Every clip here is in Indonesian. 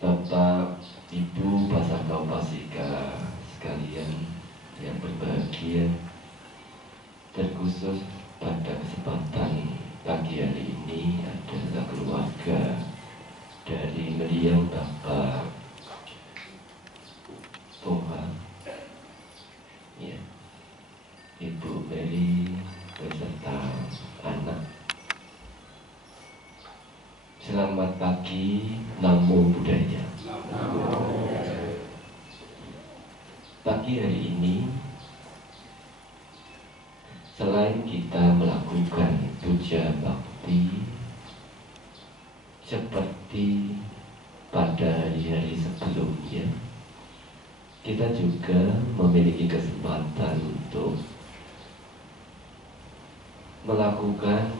Bapak, Ibu, Pasaka Pasika sekalian yang berbahagia, terkhusus pada kesempatan pagi hari ini adalah keluarga dari beliau Bapak Toha, ya, Ibu Mary beserta anak. Selamat pagi, Namo Buddhaya. Pagi hari ini, selain kita melakukan puja bakti seperti pada hari-hari sebelumnya, kita juga memiliki kesempatan untuk melakukan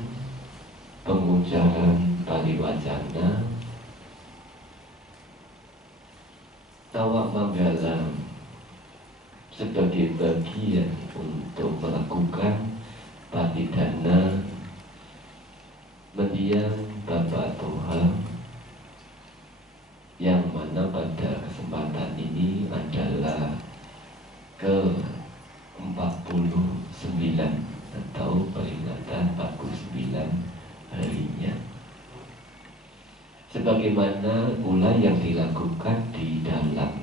pengucaran pariwacana Tawa Manggala sebagai bagian untuk melakukan patidana mendiang Bapak Toha, yang mana pada kesempatan ini adalah ke-49 atau peringatan 49 harinya. Sebagaimana pula yang dilakukan di dalam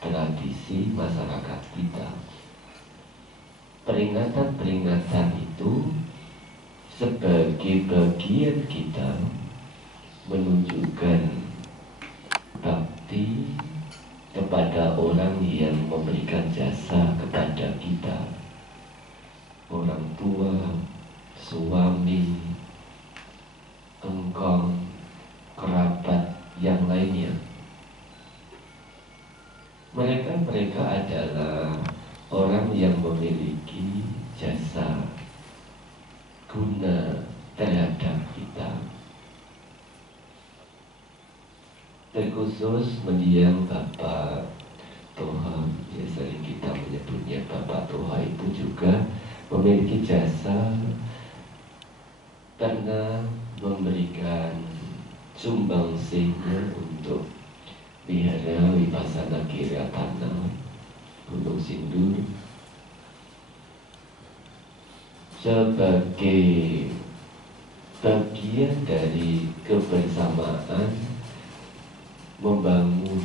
tradisi masyarakat kita, peringatan-peringatan itu sebagai bagian kita menunjukkan bakti kepada orang yang memberikan jasa kepada kita, orang tua, suami, engkong, kerabat yang lainnya. Mereka adalah orang yang memiliki jasa guna terhadap kita. Terkhusus mendiang Bapak Toha, ya sering kita menyebutnya Bapak Toha, itu juga memiliki jasa karena memberikan sumbangsihnya untuk Wihara Vipassana Kiratana Gunung Sindur sebagai bagian dari kebersamaan membangun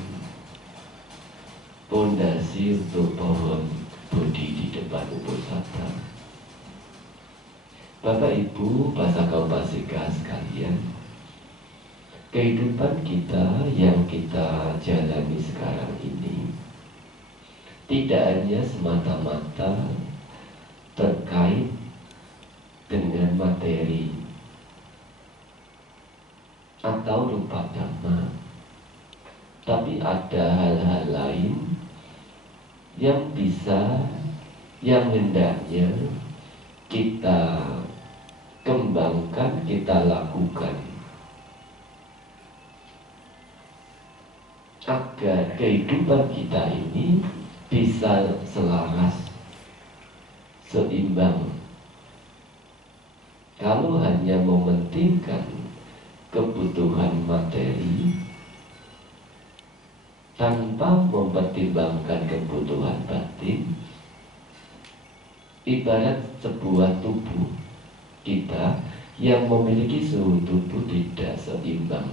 pondasi untuk pohon Bodhi di depan Uposatha. Bapak Ibu Pasaka Pasika sekalian, kehidupan kita yang kita jalani sekarang ini tidak hanya semata-mata terkait dengan materi atau rupa dhamma, tapi ada hal-hal lain yang yang hendaknya kita kembangkan, kita lakukan agar kehidupan kita ini bisa selaras, seimbang. Kalau hanya mementingkan kebutuhan materi tanpa mempertimbangkan kebutuhan batin, ibarat sebuah tubuh kita yang memiliki suhu tubuh tidak seimbang.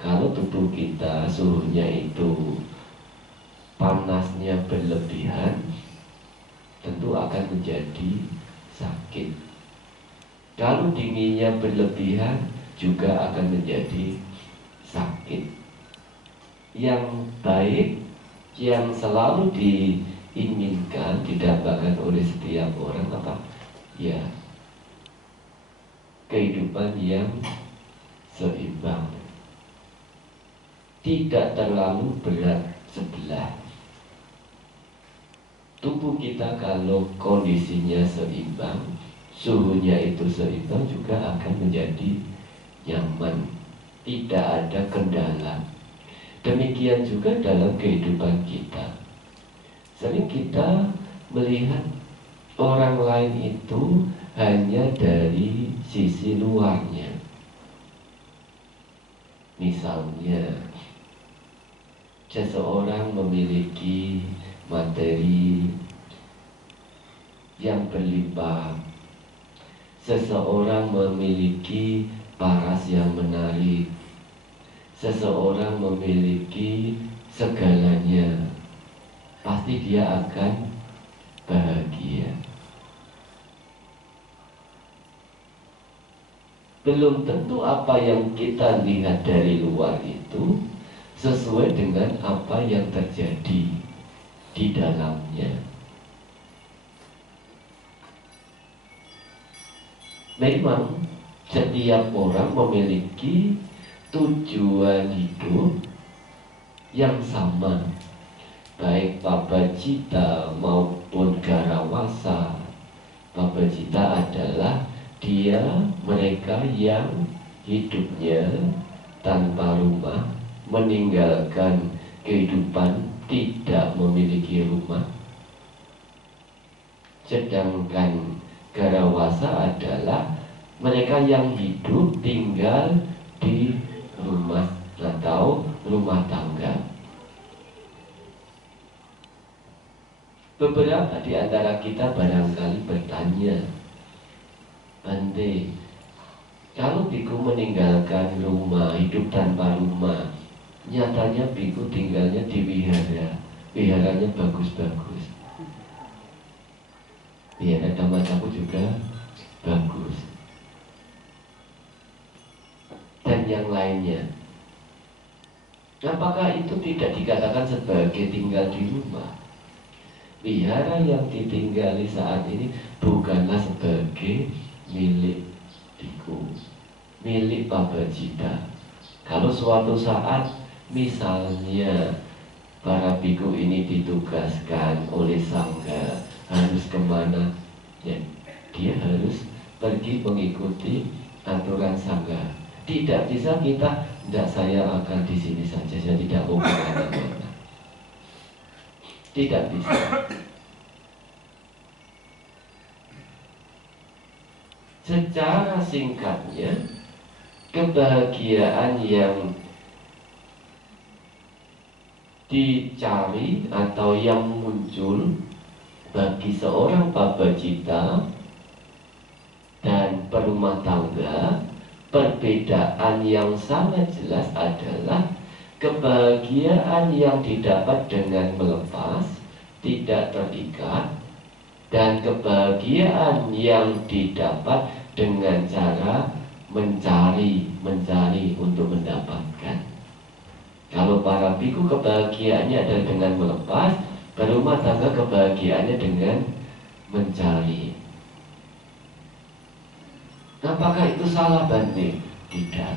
Kalau tubuh kita suhunya itu panasnya berlebihan, tentu akan menjadi sakit. Kalau dinginnya berlebihan, juga akan menjadi sakit. Yang baik, yang selalu diinginkan, didambakan oleh setiap orang apa? Ya, kehidupan yang seimbang, tidak terlalu berat sebelah. Tubuh kita kalau kondisinya seimbang, suhunya itu seimbang, juga akan menjadi nyaman, tidak ada kendala. Demikian juga dalam kehidupan kita. Sering kita melihat orang lain itu hanya dari sisi luarnya. Misalnya seseorang memiliki materi yang berlimpah, seseorang memiliki paras yang menarik, seseorang memiliki segalanya, pasti dia akan bahagia. Belum tentu apa yang kita lihat dari luar itu sesuai dengan apa yang terjadi di dalamnya. Memang setiap orang memiliki tujuan hidup yang sama, baik Pabajita maupun Garawasa. Pabajita adalah mereka yang hidupnya tanpa rumah, meninggalkan kehidupan tidak memiliki rumah. Sedangkan Garawasa adalah mereka yang hidup tinggal di rumah atau rumah tangga. Beberapa di antara kita barangkali bertanya, Bante, kalau biku meninggalkan rumah, hidup tanpa rumah, nyatanya biku tinggalnya di wihara, wiharanya bagus-bagus, wihara Dhammacakku juga bagus, dan yang lainnya. Apakah itu tidak dikatakan sebagai tinggal di rumah? Wihara yang ditinggali saat ini bukanlah sebagai milik biku, milik Pabajita. Kalau suatu saat misalnya para biku ini ditugaskan oleh sangga harus kemana, ya, dia harus pergi mengikuti aturan sangga. Tidak bisa kita, tidak, saya akan di sini saja, saya tidak mau kemana-mana. Tidak bisa. Secara singkatnya, kebahagiaan yang dicari atau yang muncul bagi seorang Pabajita dan perumah tangga, perbedaan yang sangat jelas adalah kebahagiaan yang didapat dengan melepas, tidak terikat, dan kebahagiaan yang didapat dengan cara mencari untuk mendapatkan. Kalau para biku kebahagiaannya adalah dengan melepas, berumah tangga kebahagiaannya dengan mencari. Apakah itu salah, Bante? Tidak.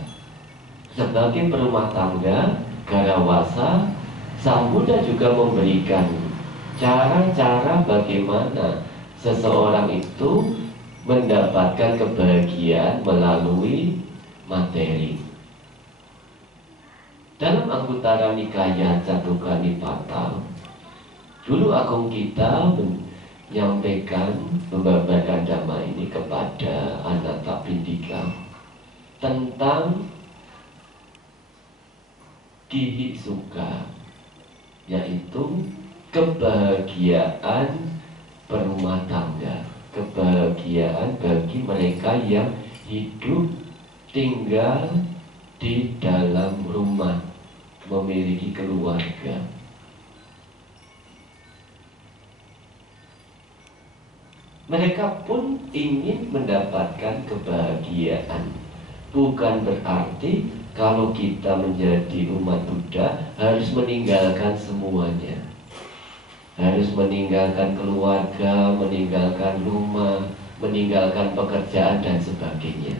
Sebagai perumah tangga, Garawasa, Sang Buddha juga memberikan cara-cara bagaimana seseorang itu mendapatkan kebahagiaan melalui materi. Dalam Anguttara Nikaya Catuka Nipata, dulu agung kita menyampaikan pembabaran dhamma ini kepada Anathapindika tentang Gihi Sukha, yaitu kebahagiaan berumah tangga, kebahagiaan bagi mereka yang hidup tinggal di dalam rumah, memiliki keluarga. Mereka pun ingin mendapatkan kebahagiaan. Bukan berarti kalau kita menjadi umat Buddha harus meninggalkan semuanya, harus meninggalkan keluarga, meninggalkan rumah, meninggalkan pekerjaan dan sebagainya.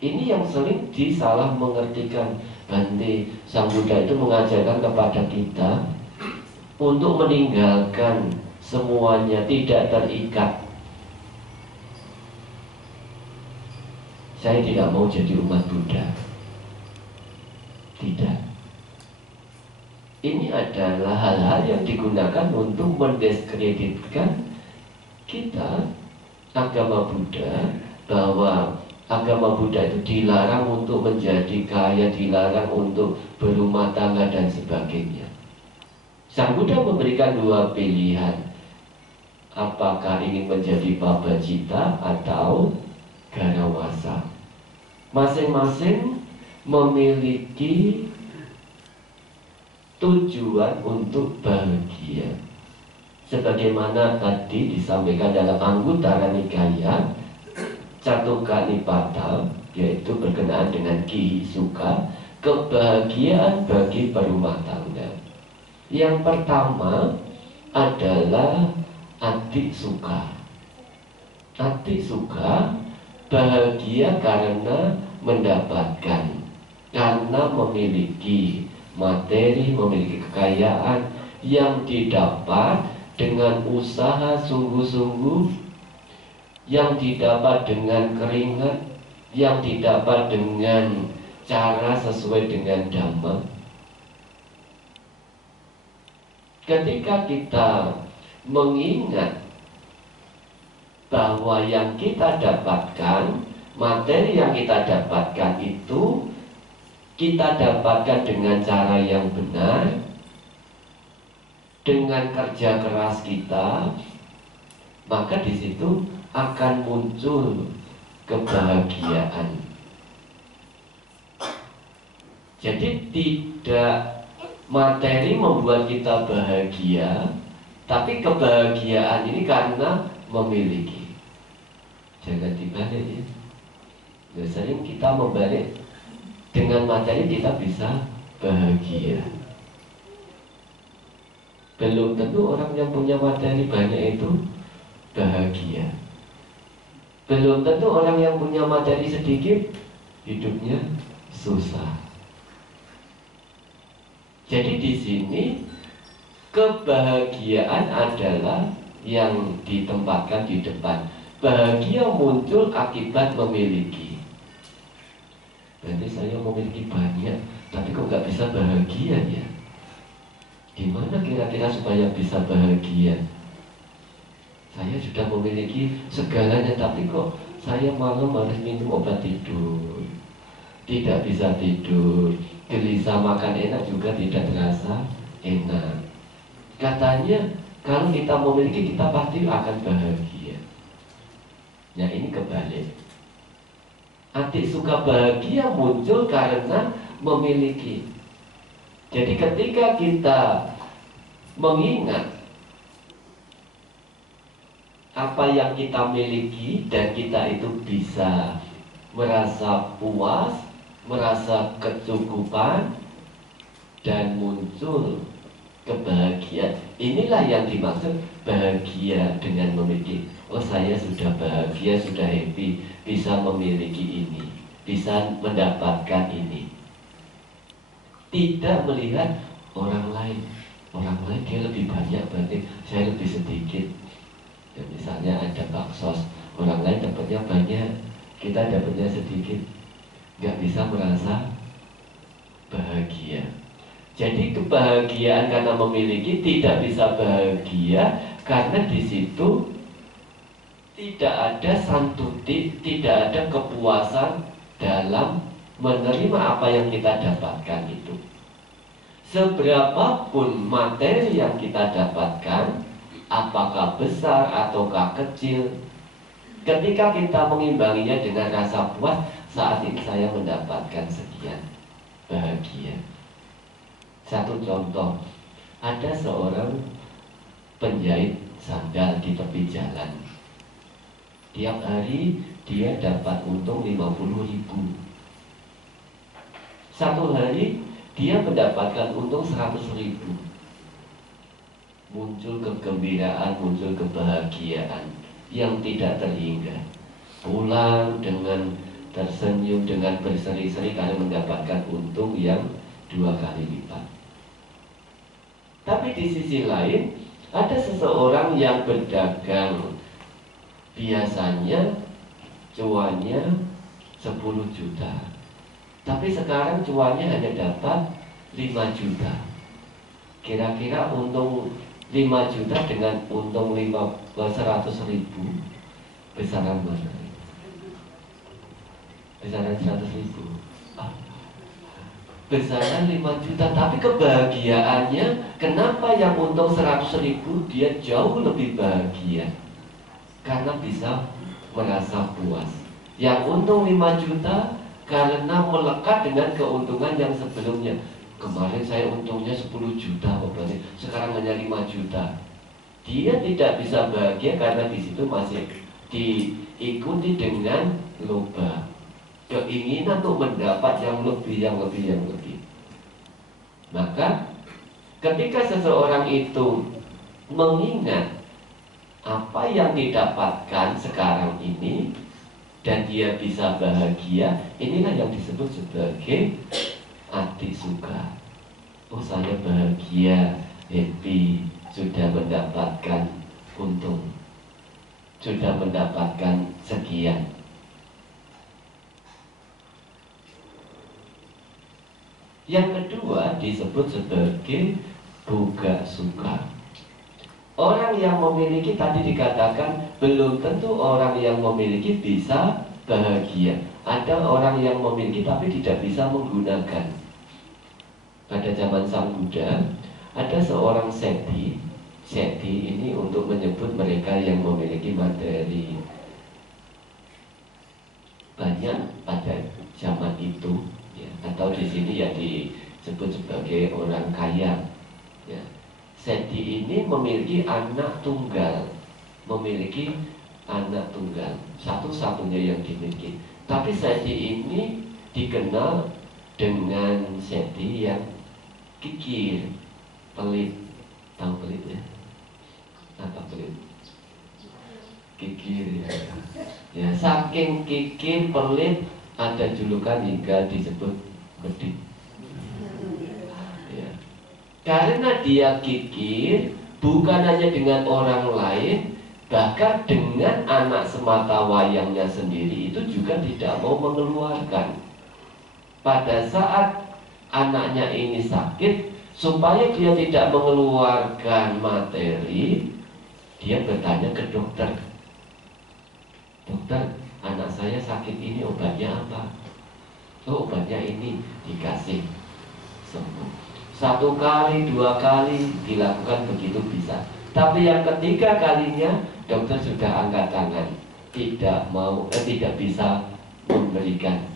Ini yang sering disalah mengertikan, Bante. Sang Buddha itu mengajarkan kepada kita untuk meninggalkan semuanya, tidak terikat. Saya tidak mau jadi umat Buddha. Tidak. Ini adalah hal-hal yang digunakan untuk mendiskreditkan kita, agama Buddha, bahwa agama Buddha itu dilarang untuk menjadi kaya, dilarang untuk berumah tangga dan sebagainya. Sang Buddha memberikan dua pilihan, apakah ingin menjadi Babajita atau Garawasa. Masing-masing memiliki tujuan untuk bahagia. Sebagaimana tadi disampaikan dalam Anguttara Nikaya Catuka Nipata, yaitu berkenaan dengan Kihi Suka, kebahagiaan bagi berumah tangga. Yang pertama adalah Ati Suka. Ati Suka bahagia karena mendapatkan, karena memiliki materi, memiliki kekayaan yang didapat dengan usaha sungguh-sungguh, yang didapat dengan keringat, yang didapat dengan cara sesuai dengan Dhamma. Ketika kita mengingat bahwa yang kita dapatkan, materi yang kita dapatkan itu kita dapatkan dengan cara yang benar, dengan kerja keras kita, maka di situ akan muncul kebahagiaan. Jadi tidak materi membuat kita bahagia, tapi kebahagiaan ini karena memiliki. Jangan dibalik ya. Sering kita membalik, dengan materi kita bisa bahagia. Belum tentu orang yang punya materi banyak itu bahagia. Belum tentu orang yang punya materi sedikit hidupnya susah. Jadi di sini kebahagiaan adalah yang ditempatkan di depan. Bahagia muncul akibat memiliki. Berarti saya memiliki banyak, tapi kok nggak bisa bahagia ya? Gimana kira-kira supaya bisa bahagia? Saya sudah memiliki segalanya, tapi kok saya malam harus minum obat tidur, tidak bisa tidur, gelisah, makan enak juga tidak terasa enak. Katanya kalau kita memiliki, kita pasti akan bahagia. Nah ini kebalik. Ati Suka bahagia muncul karena memiliki. Jadi ketika kita mengingat apa yang kita miliki dan kita itu bisa merasa puas, merasa kecukupan, dan muncul kebahagiaan. Inilah yang dimaksud bahagia dengan memiliki. Oh saya sudah bahagia, sudah happy, bisa memiliki ini, bisa mendapatkan ini. Tidak melihat orang lain. Orang lain dia lebih banyak, berarti saya lebih sedikit. Dan misalnya ada baksos, orang lain dapatnya banyak, kita dapatnya sedikit, nggak bisa merasa bahagia. Jadi kebahagiaan karena memiliki, tidak bisa bahagia karena di situ tidak ada santuti, tidak ada kepuasan dalam menerima apa yang kita dapatkan itu. Seberapapun materi yang kita dapatkan, apakah besar ataukah kecil, ketika kita mengimbanginya dengan rasa puas, saat ini saya mendapatkan sekian, bahagia. Satu contoh, ada seorang penjahit sandal di tepi jalan. Tiap hari dia dapat untung 50.000. Satu hari dia mendapatkan untung 100.000. Muncul kegembiraan, muncul kebahagiaan yang tidak terhingga. Pulang dengan tersenyum, dengan berseri-seri karena mendapatkan untung yang 2 kali lipat. Tapi di sisi lain, ada seseorang yang berdagang, biasanya cuannya 10 juta, tapi sekarang cuannya hanya dapat 5 juta. Kira-kira untung 5 juta dengan untung 100.000, besaran mana? besaran 100.000. Besaran 5 juta, tapi kebahagiaannya, kenapa yang untung 100.000 dia jauh lebih bahagia? Karena bisa merasa puas. Yang untung 5 juta karena melekat dengan keuntungan yang sebelumnya. Kemarin saya untungnya 10 juta, sekarang hanya 5 juta. Dia tidak bisa bahagia karena di situ masih diikuti dengan loba, keinginan untuk mendapat yang lebih. Maka ketika seseorang itu mengingat apa yang didapatkan sekarang ini dan dia bisa bahagia, inilah yang disebut sebagai ati suka. Oh, saya bahagia, happy, sudah mendapatkan untung, sudah mendapatkan sekian. Yang kedua disebut sebagai boga suka. Orang yang memiliki, tadi dikatakan belum tentu orang yang memiliki bisa bahagia. Ada orang yang memiliki tapi tidak bisa menggunakan. Pada zaman Sang Buddha ada seorang seti. Seti ini untuk menyebut mereka yang memiliki materi banyak pada zaman itu, ya. Atau di sini ya disebut sebagai orang kaya, ya. Seti ini memiliki anak tunggal, satu-satunya yang dimiliki. Tapi Seti ini dikenal dengan Seti yang kikir, pelit. Tahu pelit ya? Apa pelit? Kikir ya. Ya, saking kikir, pelit, ada julukan hingga disebut medit. Ya. Karena dia kikir, bukan hanya dengan orang lain, bahkan dengan anak semata wayangnya sendiri itu juga tidak mau mengeluarkan. Pada saat anaknya ini sakit, supaya dia tidak mengeluarkan materi, dia bertanya ke dokter, dokter, anak saya sakit ini obatnya apa? Oh, obatnya ini, dikasih, sembuh. 1 kali, 2 kali dilakukan begitu bisa. Tapi yang ketiga kalinya dokter sudah angkat tangan, tidak bisa memberikan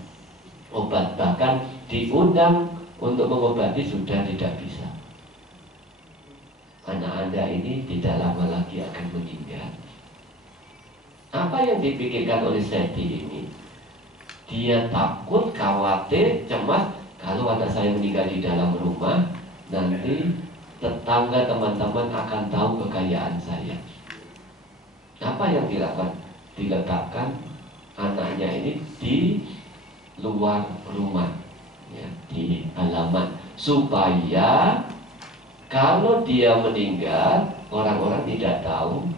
obat, bahkan diundang untuk mengobati sudah tidak bisa. Anak Anda ini tidak lama lagi akan meninggal. Apa yang dipikirkan oleh Seti ini? Dia takut, khawatir, cemas, kalau anak saya meninggal di dalam rumah, nanti tetangga, teman-teman akan tahu kekayaan saya. Apa yang dilakukan? Diletakkan anaknya ini di luar rumah, ya, di halaman, supaya kalau dia meninggal, orang-orang tidak tahu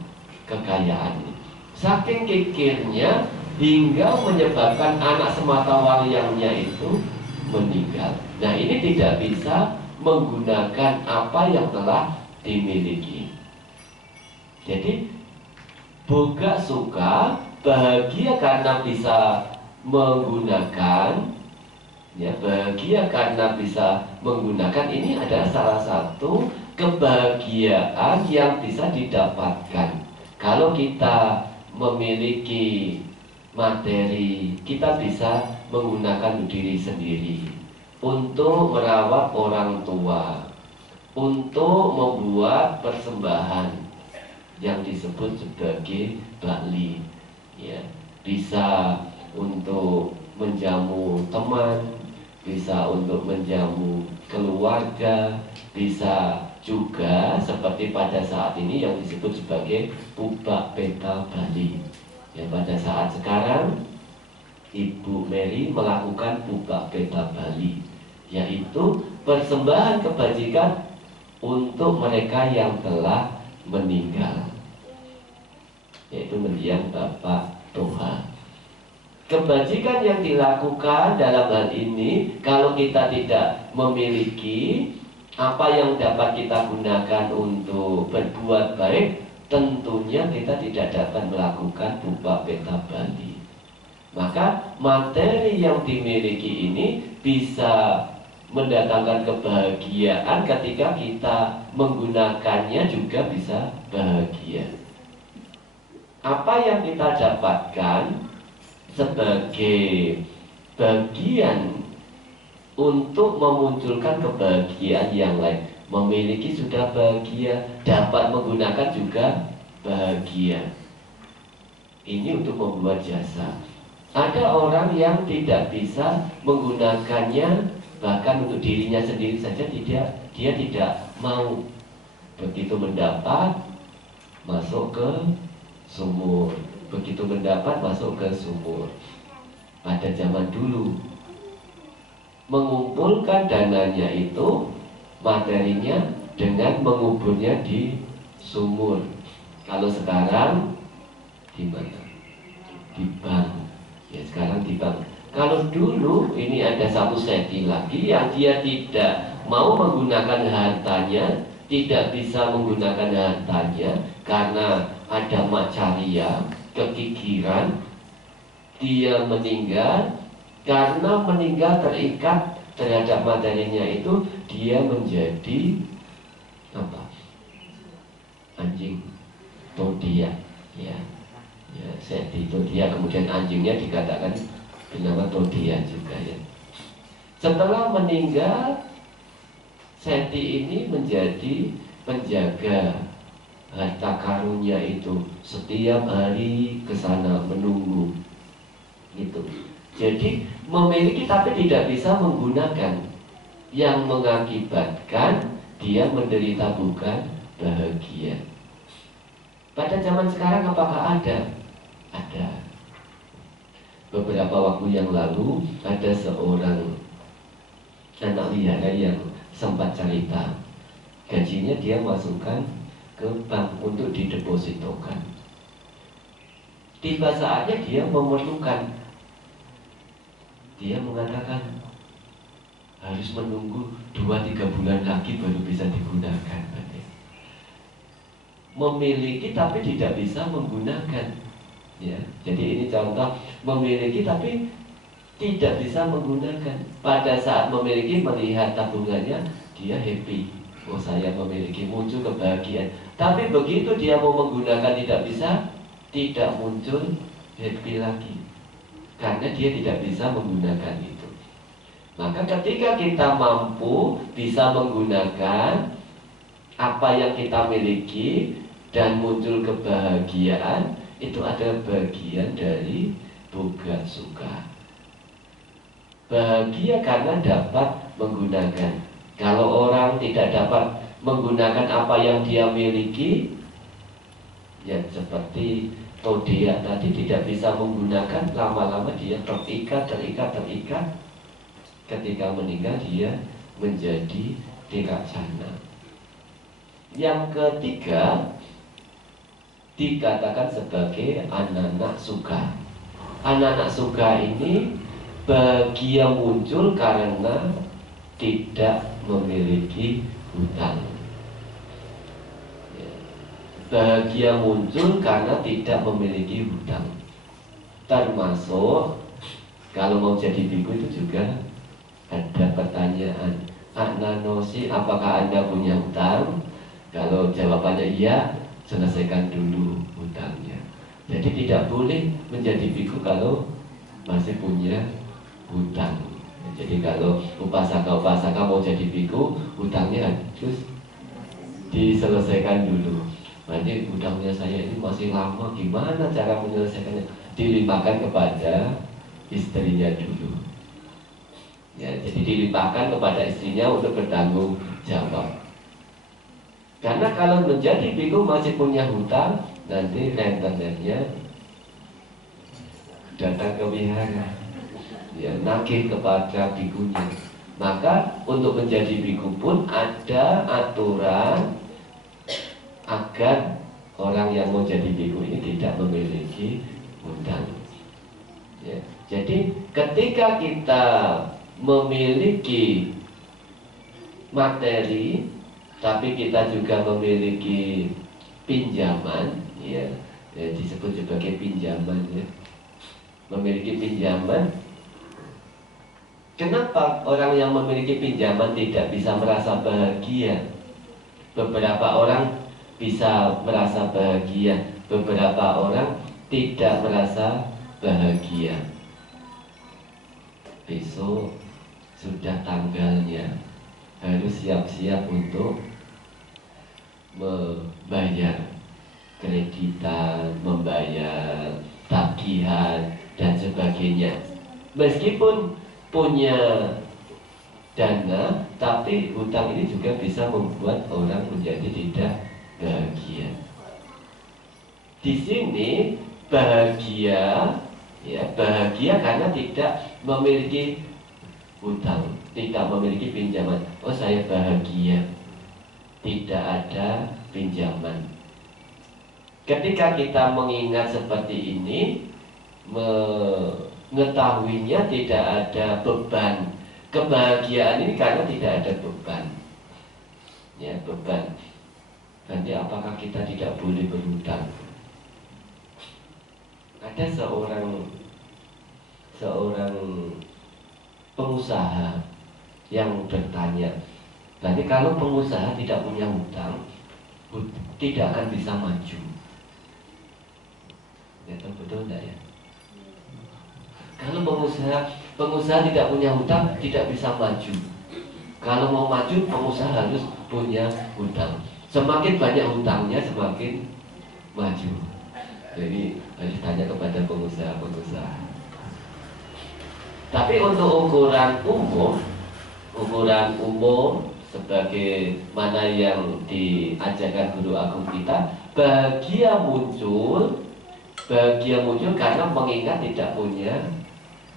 kekayaannya. Saking kikirnya hingga menyebabkan anak semata wayangnya itu meninggal. Nah, ini tidak bisa menggunakan apa yang telah dimiliki. Jadi boga suka, bahagia karena bisa menggunakan, ya, bahagia karena bisa menggunakan, ini adalah salah satu kebahagiaan yang bisa didapatkan. Kalau kita memiliki materi, kita bisa menggunakan diri sendiri untuk merawat orang tua, untuk membuat persembahan yang disebut sebagai bakli, ya, bisa untuk menjamu teman, bisa untuk menjamu keluarga, bisa juga seperti pada saat ini yang disebut sebagai Pubak Peta Bali. Ya, pada saat sekarang Ibu Mary melakukan Pubak Peta Bali, yaitu persembahan kebajikan untuk mereka yang telah meninggal, yaitu mendiang Bapak Toha. Kebajikan yang dilakukan dalam hal ini, kalau kita tidak memiliki apa yang dapat kita gunakan untuk berbuat baik, tentunya kita tidak dapat melakukan Pubak Peta Bali. Maka materi yang dimiliki ini bisa mendatangkan kebahagiaan ketika kita menggunakannya juga bisa bahagia. Apa yang kita dapatkan sebagai bagian untuk memunculkan kebahagiaan yang lain. Memiliki sudah bahagia, dapat menggunakan juga bahagia. Ini untuk membuat jasa. Ada orang yang tidak bisa menggunakannya, bahkan untuk dirinya sendiri saja dia tidak mau. Begitu mendapat, masuk ke sumur. Begitu mendapat, masuk ke sumur. Pada zaman dulu, mengumpulkan dananya itu, materinya, dengan menguburnya di sumur. Kalau sekarang di mana? Di bank. Ya, sekarang di bank. Kalau dulu ini ada satu seti lagi yang dia tidak mau menggunakan hartanya, tidak bisa menggunakan hartanya karena ada macaria, kekikiran, dia meninggal. Karena meninggal terikat terhadap materinya itu, dia menjadi apa? Anjing todia, ya. Ya, seti todia, kemudian anjingnya dikatakan bernama todia juga, ya. Setelah meninggal, seti ini menjadi penjaga harta karunnya itu, setiap hari ke sana menunggu, gitu. Jadi memiliki tapi tidak bisa menggunakan, yang mengakibatkan dia menderita bukan bahagia. Pada zaman sekarang apakah ada? Ada. Beberapa waktu yang lalu ada seorang anak wihara yang sempat cerita, gajinya dia masukkan ke bank untuk didepositokan. Tiba saatnya dia memerlukan, dia mengatakan harus menunggu 2-3 bulan lagi baru bisa digunakan. Memiliki tapi tidak bisa menggunakan, ya. Jadi ini contoh memiliki tapi tidak bisa menggunakan. Pada saat memiliki, melihat tabungannya, dia happy. Oh, saya memiliki, muncul kebahagiaan. Tapi begitu dia mau menggunakan tidak bisa, tidak muncul happy lagi, karena dia tidak bisa menggunakan itu. Maka ketika kita mampu bisa menggunakan apa yang kita miliki dan muncul kebahagiaan, itu adalah bagian dari boga suka. Bahagia karena dapat menggunakan. Kalau orang tidak dapat menggunakan apa yang dia miliki, ya seperti todia tadi, tidak bisa menggunakan, lama-lama dia terikat. Ketika meninggal dia menjadi tiraksana. Yang ketiga dikatakan sebagai anak-anak suka. Anak-anak suka ini bahagia muncul karena tidak memiliki hutang. Bahagia muncul karena tidak memiliki hutang. Termasuk kalau mau jadi biku itu juga ada pertanyaan, Ananosi, apakah Anda punya hutang? Kalau jawabannya iya, selesaikan dulu hutangnya. Jadi tidak boleh menjadi biku kalau masih punya hutang. Jadi kalau upasaka mau jadi biku, hutangnya harus diselesaikan dulu. Nanti hutangnya saya ini masih lama, gimana cara menyelesaikannya? Dilimpahkan kepada istrinya dulu. Ya, jadi dilimpahkan kepada istrinya untuk bertanggung jawab. Karena kalau menjadi biku masih punya hutang, nanti rentenirnya datang ke wihara, ya, nagih kepada bikunya. Maka untuk menjadi biku pun ada aturan agar orang yang mau jadi biku ini tidak memiliki hutang, ya. Jadi ketika kita memiliki materi, tapi kita juga memiliki pinjaman, ya, disebut sebagai pinjaman, ya. memiliki pinjaman. Kenapa orang yang memiliki pinjaman tidak bisa merasa bahagia? Beberapa orang bisa merasa bahagia, beberapa orang tidak merasa bahagia. Besok sudah tanggalnya, harus siap-siap untuk membayar kreditan, membayar tagihan dan sebagainya. Meskipun punya dana, tapi hutang ini juga bisa membuat orang menjadi tidak bahagia. Di sini bahagia, ya bahagia karena tidak memiliki hutang, tidak memiliki pinjaman. Oh saya bahagia, tidak ada pinjaman. Ketika kita mengingat seperti ini, mengetahuinya tidak ada beban. Kebahagiaan ini karena tidak ada beban. Ya, beban. Nanti apakah kita tidak boleh berhutang? Ada seorang pengusaha yang bertanya, berarti kalau pengusaha tidak punya hutang, tidak akan bisa maju. Betul enggak ya? Kalau pengusaha tidak punya hutang, tidak bisa maju. Kalau mau maju, pengusaha harus punya hutang. Semakin banyak hutangnya, semakin maju. Jadi harus tanya kepada pengusaha. Tapi untuk ukuran umum sebagai mana yang diajarkan guru agung kita, bahagia muncul karena mengingat tidak punya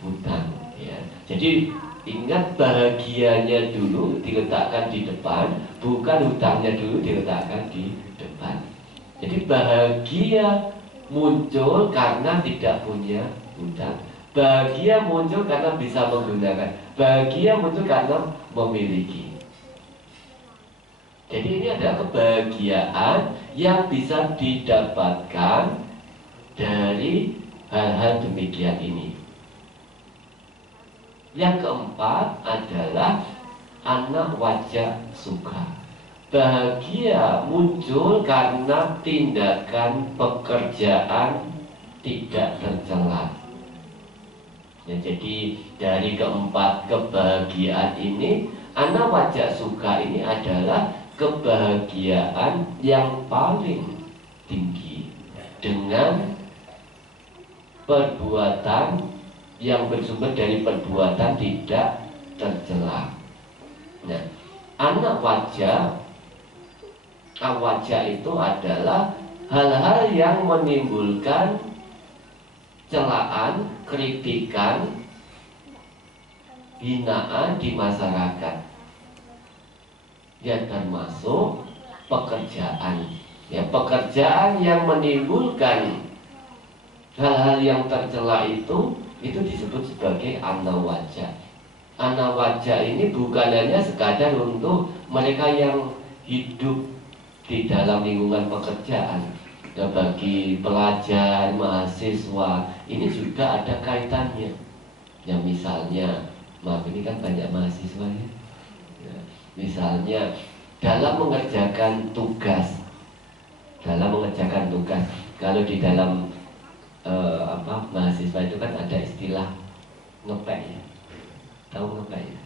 hutang, ya. Jadi ingat bahagianya dulu diletakkan di depan, bukan hutangnya dulu diletakkan di depan. Jadi bahagia muncul karena tidak punya hutang. Bahagia muncul karena bisa menggunakan. Bahagia muncul karena memiliki. Jadi ini adalah kebahagiaan yang bisa didapatkan dari hal-hal demikian ini. Yang keempat adalah anak wajah suka. Bahagia muncul karena tindakan pekerjaan tidak tercela. Ya, jadi dari keempat kebahagiaan ini, anak wajah suka ini adalah kebahagiaan yang paling tinggi dengan perbuatan yang bersumber dari perbuatan tidak tercela. Nah, anak wajah itu adalah hal-hal yang menimbulkan celaan, kritikan, hinaan di masyarakat. Yang termasuk pekerjaan. Ya, pekerjaan yang menimbulkan hal-hal yang tercela itu disebut sebagai anak wajah. Anak wajah ini bukan hanya sekadar untuk mereka yang hidup di dalam lingkungan pekerjaan. Ya, bagi pelajar, mahasiswa, ini juga ada kaitannya. Ya, misalnya, maaf ini kan banyak mahasiswa ya. Ya, misalnya dalam mengerjakan tugas, kalau di dalam mahasiswa itu kan ada istilah ngepek ya. Tahu ngepek ya?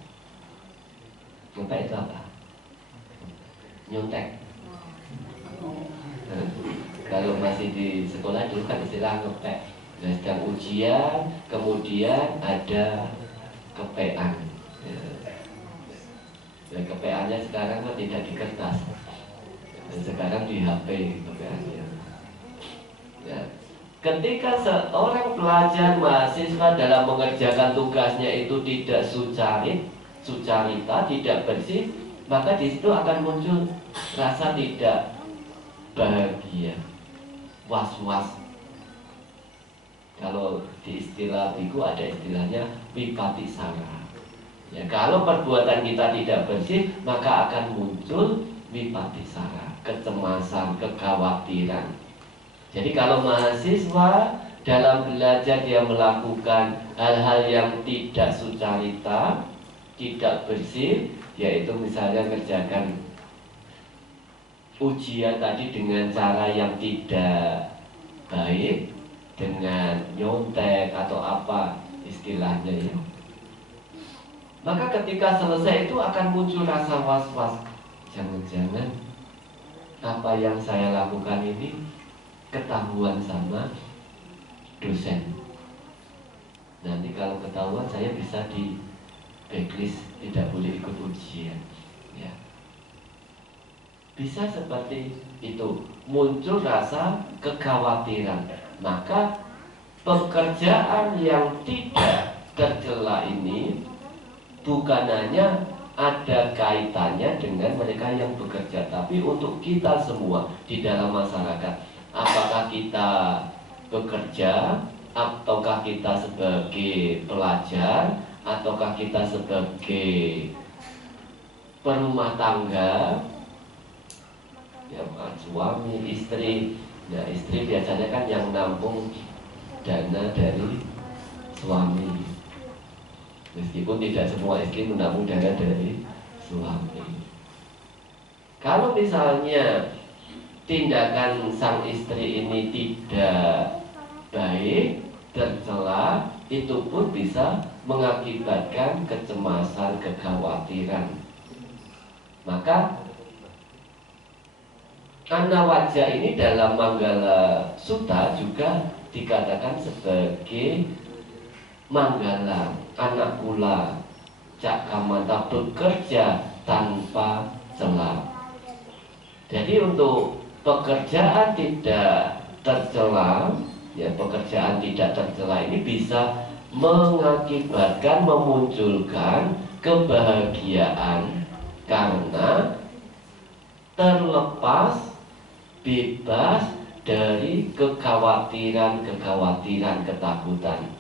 Ngepek itu apa? Nyontek. Kalau masih di sekolah dulu kan istilah ngepek. Nah, sedang ujian, kemudian ada kepean. Dan kepeannya sekarang kan tidak di kertas, dan sekarang di HP kepeannya. Ya. Ketika seorang pelajar mahasiswa dalam mengerjakan tugasnya itu tidak sucarita, tidak bersih, maka di situ akan muncul rasa tidak bahagia, was-was. Kalau di istilah biku ada istilahnya wipati sara. Ya, kalau perbuatan kita tidak bersih, maka akan muncul wipati sara, kecemasan, kekhawatiran. Jadi kalau mahasiswa dalam belajar dia melakukan hal-hal yang tidak sucarita, tidak bersih, yaitu misalnya mengerjakan ujian tadi dengan cara yang tidak baik, dengan nyontek atau apa istilahnya ya, maka ketika selesai itu akan muncul rasa was-was. Jangan-jangan apa yang saya lakukan ini ketahuan sama dosen. Nanti kalau ketahuan saya bisa di backlist, tidak boleh ikut ujian ya. Bisa seperti itu, muncul rasa kekhawatiran. Maka pekerjaan yang tidak tercela ini bukan hanya ada kaitannya dengan mereka yang bekerja, tapi untuk kita semua di dalam masyarakat. Apakah kita bekerja, ataukah kita sebagai pelajar, ataukah kita sebagai perumah tangga ya, suami, istri. Nah, istri biasanya kan yang nampung dana dari suami, meskipun tidak semua istri menampung dana dari suami. Kalau misalnya tindakan sang istri ini tidak baik, tercela, itu pun bisa mengakibatkan kecemasan, kekhawatiran. Maka Anawajja ini dalam Manggala Sutta juga dikatakan sebagai Manggala, anak kula Cakamanta, bekerja tanpa cela. Jadi untuk pekerjaan tidak tercela, ya, pekerjaan tidak tercela ini bisa mengakibatkan, memunculkan kebahagiaan karena terlepas, bebas dari kekhawatiran, ketakutan.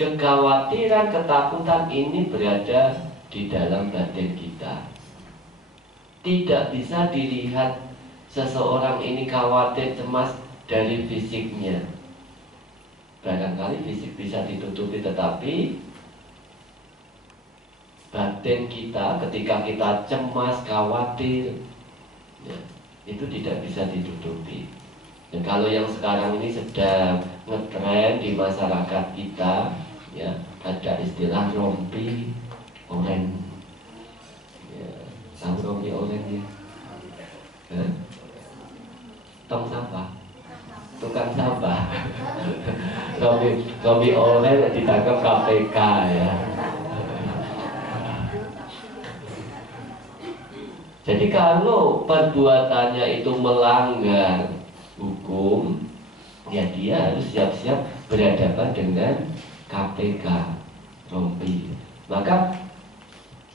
Kekhawatiran, ketakutan ini berada di dalam batin kita. Tidak bisa dilihat seseorang ini khawatir, cemas dari fisiknya. Barangkali fisik bisa ditutupi, tetapi batin kita ketika kita cemas, khawatir ya, itu tidak bisa ditutupi. Dan kalau yang sekarang ini sedang ngetren di masyarakat kita ya, ada istilah rompi oren ya, tahu rompi oren ya? Tong sampah, tukang sampah. rompi oren ditangkap KPK ya. Jadi kalau perbuatannya itu melanggar hukum, ya dia harus siap-siap berhadapan dengan KPK, rompi. Maka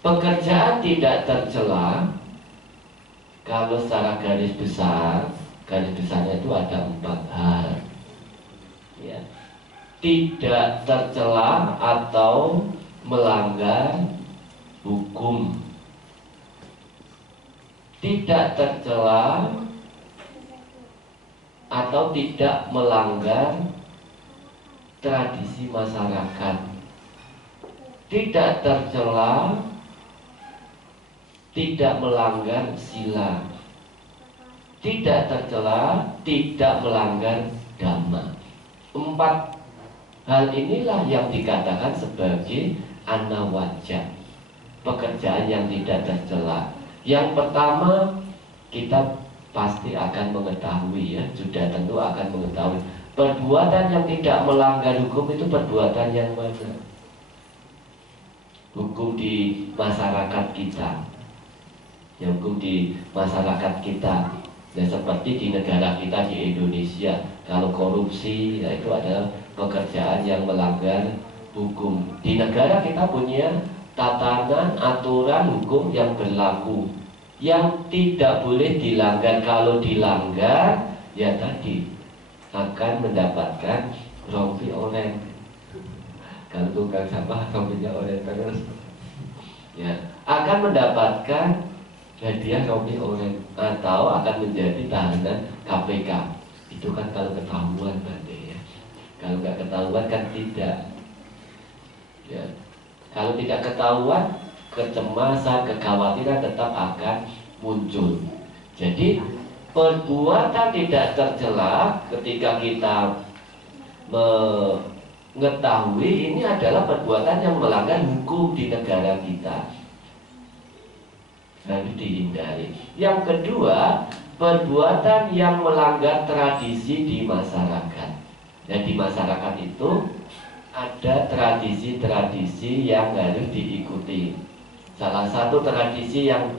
pekerjaan tidak tercela kalau secara garis besarnya itu ada 4 hal. Ya. Tidak tercela atau melanggar hukum. Tidak tercela atau tidak melanggar tradisi masyarakat. Tidak tercela, tidak melanggar sila. Tidak tercela, tidak melanggar dhamma. 4 hal inilah yang dikatakan sebagai anawajja, pekerjaan yang tidak tercela. Yang pertama, kita pasti akan mengetahui ya, sudah tentu akan mengetahui perbuatan yang tidak melanggar hukum itu perbuatan yang mana. Hukum di masyarakat kita, ya, hukum di masyarakat kita. Dan seperti di negara kita di Indonesia, kalau korupsi ya, itu adalah pekerjaan yang melanggar hukum. Di negara kita punya tatanan, aturan hukum yang berlaku, yang tidak boleh dilanggar. Kalau dilanggar, ya tadi akan mendapatkan rompi oren. Kalau tukang sampah rompinya oren terus, ya akan mendapatkan hadiah rompi oren atau akan menjadi tahanan KPK. Itu kan kalau ketahuan berarti ya. Kalau nggak ketahuan kan tidak. Ya. Kalau tidak ketahuan, kecemasan, kekhawatiran tetap akan muncul. Jadi perbuatan tidak tercela ketika kita mengetahui ini adalah perbuatan yang melanggar hukum di negara kita, harus dihindari. Yang kedua, perbuatan yang melanggar tradisi di masyarakat. Dan di masyarakat itu ada tradisi-tradisi yang harus diikuti. Salah satu tradisi yang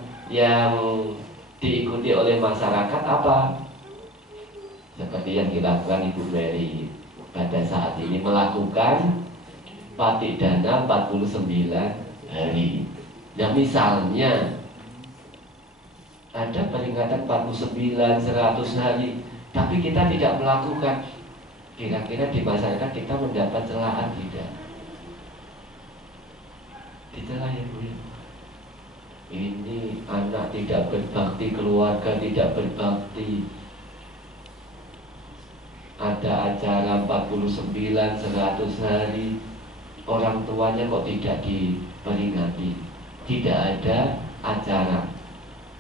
diikuti oleh masyarakat apa? Seperti yang dilakukan Ibu Mary pada saat ini, melakukan patik dana 49 hari. Ya misalnya ada peringatan 49, 100 hari, tapi kita tidak melakukan. Kira-kira di masyarakat kita mendapat celaan tidak? Dicela ya Bu. Ini anak tidak berbakti, keluarga tidak berbakti. Ada acara 49, 100 hari, orang tuanya kok tidak diperingati. Tidak ada acara.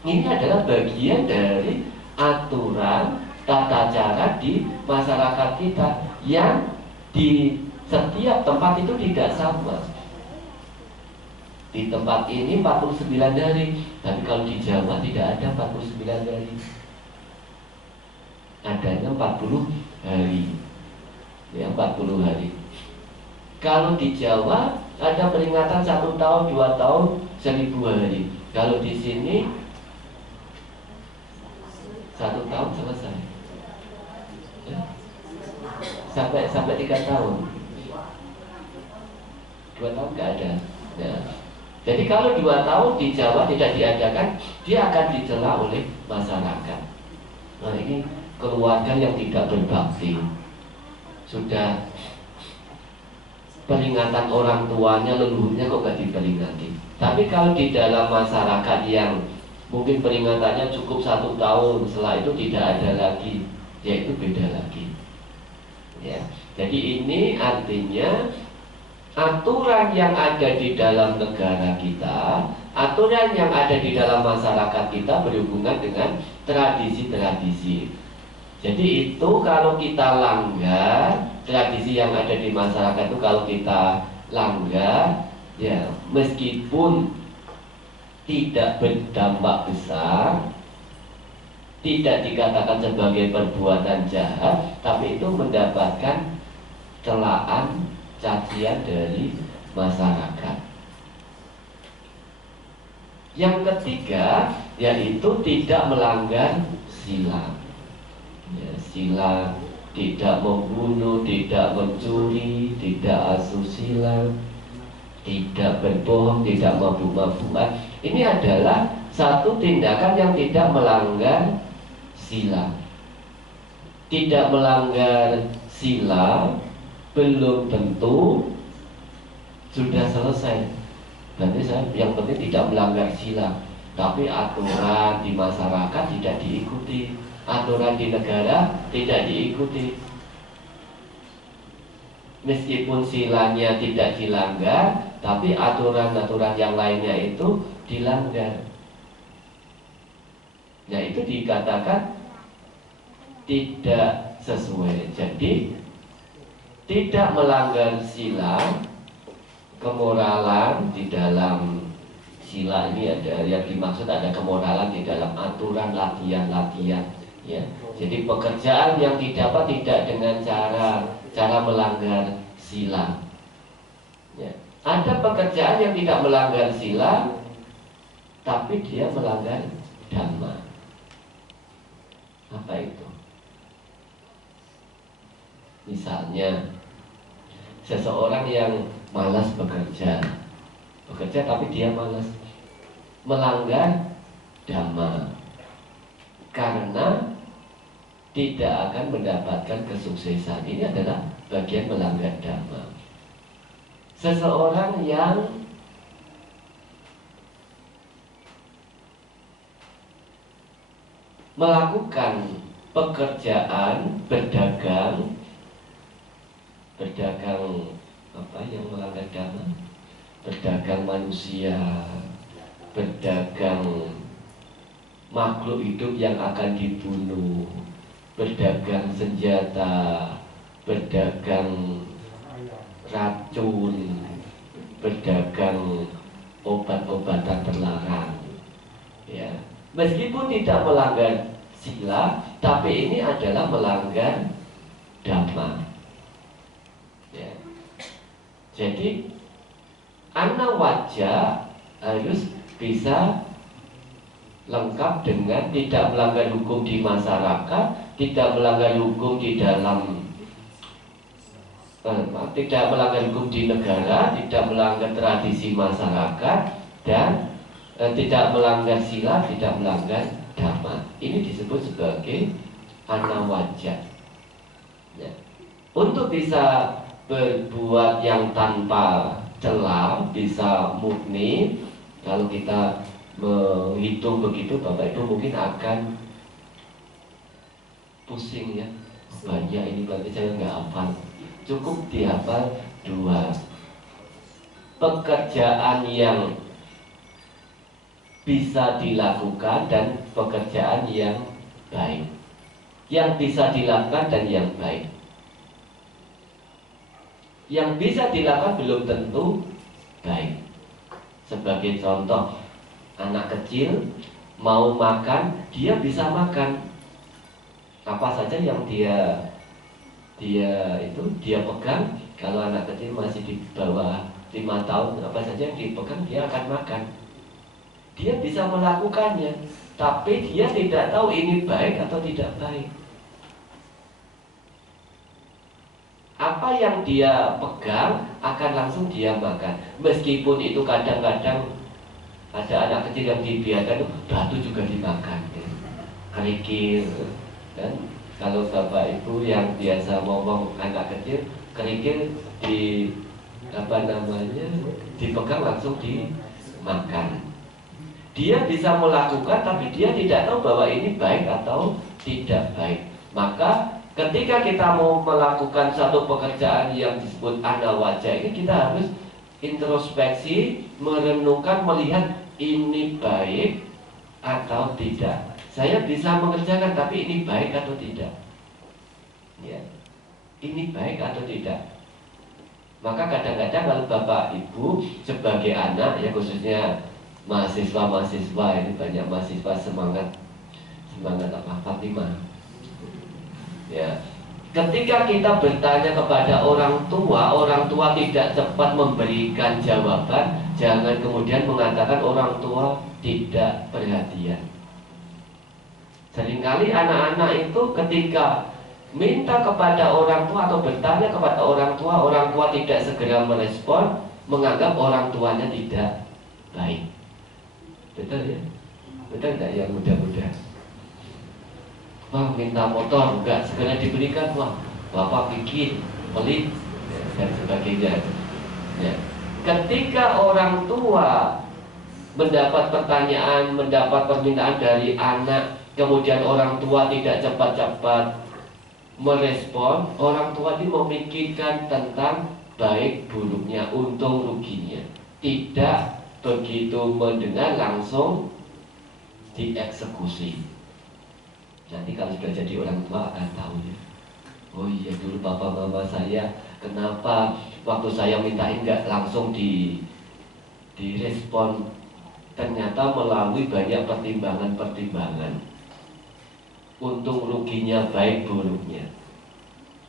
Ini adalah bagian dari aturan tata cara di masyarakat kita yang di setiap tempat itu tidak sama. Di tempat ini 49 hari, tapi kalau di Jawa tidak ada 49 hari. Adanya 40 hari. Ya, 40 hari. Kalau di Jawa ada peringatan 1 tahun, 2 tahun, 1000 hari. Kalau di sini 1 tahun selesai. Sampai 3 tahun, 2 tahun nggak ada. Ya. Jadi kalau 2 tahun di Jawa tidak diadakan, dia akan dicela oleh masyarakat. Nah ini keluarga yang tidak berbakti. Sudah peringatan orang tuanya, leluhurnya kok gak diperingati. Tapi kalau di dalam masyarakat yang mungkin peringatannya cukup 1 tahun, setelah itu tidak ada lagi, yaitu beda lagi. Ya, jadi ini artinya aturan yang ada di dalam negara kita, aturan yang ada di dalam masyarakat kita berhubungan dengan tradisi-tradisi. Jadi itu kalau kita langgar, tradisi yang ada di masyarakat itu kalau kita langgar, ya meskipun tidak berdampak besar, tidak dikatakan sebagai perbuatan jahat, tapi itu mendapatkan celaan, cacian dari masyarakat. Yang ketiga, yaitu tidak melanggar sila. Ya, sila tidak membunuh, tidak mencuri, tidak asusila, tidak berbohong, tidak mabuk-mabukan. Ini adalah satu tindakan yang tidak melanggar sila. Tidak melanggar sila belum tentu sudah selesai. Berarti yang penting tidak melanggar sila, tapi aturan di masyarakat tidak diikuti, aturan di negara tidak diikuti. Meskipun silanya tidak dilanggar, tapi aturan-aturan yang lainnya itu dilanggar. Nah itu dikatakan tidak sesuai. Jadi tidak melanggar sila, kemoralan di dalam sila ini ada yang dimaksud, ada kemoralan di dalam aturan latihan-latihan. Ya. Jadi pekerjaan yang didapat tidak dengan cara melanggar sila. Ya. Ada pekerjaan yang tidak melanggar sila, tapi dia melanggar dhamma. Apa itu? Misalnya seseorang yang malas bekerja tapi dia malas, melanggar dhamma karena tidak akan mendapatkan kesuksesan. Ini adalah bagian melanggar dhamma. Seseorang yang melakukan pekerjaan berdagang berdagang apa yang melanggar dhamma, berdagang manusia, berdagang makhluk hidup yang akan dibunuh, berdagang senjata, berdagang racun, berdagang obat-obatan terlarang. Ya, meskipun tidak melanggar sila, tapi ini adalah melanggar dhamma. Ya. Jadi anak wajah harus bisa lengkap dengan tidak melanggar hukum di masyarakat, tidak melanggar hukum di dalam tidak melanggar hukum di negara, tidak melanggar tradisi masyarakat, dan tidak melanggar sila, tidak melanggar dhamma. Ini disebut sebagai anawajja. Ya. Untuk bisa berbuat yang tanpa celah, bisa murni, kalau kita menghitung begitu, Bapak Ibu mungkin akan pusing ya. Banyak ini berarti saya nggak hafal. Cukup dihafal 2 pekerjaan yang bisa dilakukan dan pekerjaan yang baik. Yang bisa dilakukan dan yang baik. Yang bisa dilakukan belum tentu baik. Sebagai contoh, anak kecil mau makan, dia bisa makan apa saja yang dia pegang. Kalau anak kecil masih di bawah 5 tahun, apa saja yang dipegang dia akan makan. Dia bisa melakukannya, tapi dia tidak tahu ini baik atau tidak baik. Apa yang dia pegang akan langsung dia makan. Meskipun itu kadang-kadang ada anak kecil yang dibiarkan batu juga dimakan, kerikil. Dan kalau Bapak Ibu yang biasa ngomong anak kecil, kerikil dipegang langsung dimakan. Dia bisa melakukan, tapi dia tidak tahu bahwa ini baik atau tidak baik. Maka ketika kita mau melakukan satu pekerjaan yang disebut anawajja ini, kita harus introspeksi, merenungkan, melihat ini baik atau tidak. Saya bisa mengerjakan, tapi ini baik atau tidak? Ya, ini baik atau tidak? Maka kadang-kadang kalau Bapak Ibu sebagai anak, ya khususnya mahasiswa-mahasiswa, ini banyak mahasiswa semangat apa Fatimah. Ya, ketika kita bertanya kepada orang tua tidak cepat memberikan jawaban, jangan kemudian mengatakan orang tua tidak perhatian. Seringkali anak-anak itu ketika minta kepada orang tua atau bertanya kepada orang tua tidak segera merespon, menganggap orang tuanya tidak baik. Betul ya? Betul tidak yang muda-muda? Wah, minta motor enggak segera diberikan, wah bapak bikin pelit dan sebagainya. Ya. Ketika orang tua mendapat pertanyaan, mendapat permintaan dari anak, kemudian orang tua tidak cepat-cepat merespon, orang tua ini memikirkan tentang baik buruknya, untung ruginya. Tidak begitu mendengar langsung dieksekusi. Nanti kalau sudah jadi orang tua akan tahu ya. Oh iya, dulu papa mama saya kenapa waktu saya mintain nggak langsung direspon. Ternyata melalui banyak pertimbangan-pertimbangan, untung ruginya, baik buruknya.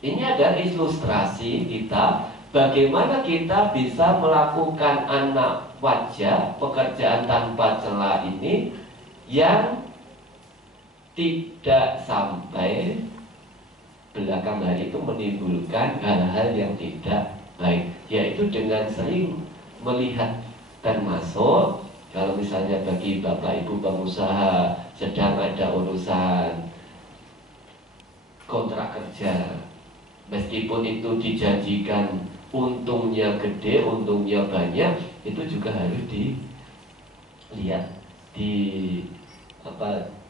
Ini adalah ilustrasi kita bagaimana kita bisa melakukan anawajja, pekerjaan tanpa celah ini, yang tidak sampai belakang hari itu menimbulkan hal-hal yang tidak baik, yaitu dengan sering melihat, termasuk kalau misalnya bagi Bapak Ibu pengusaha sedang ada urusan kontrak kerja, meskipun itu dijanjikan untungnya gede, untungnya banyak, itu juga harus dilihat,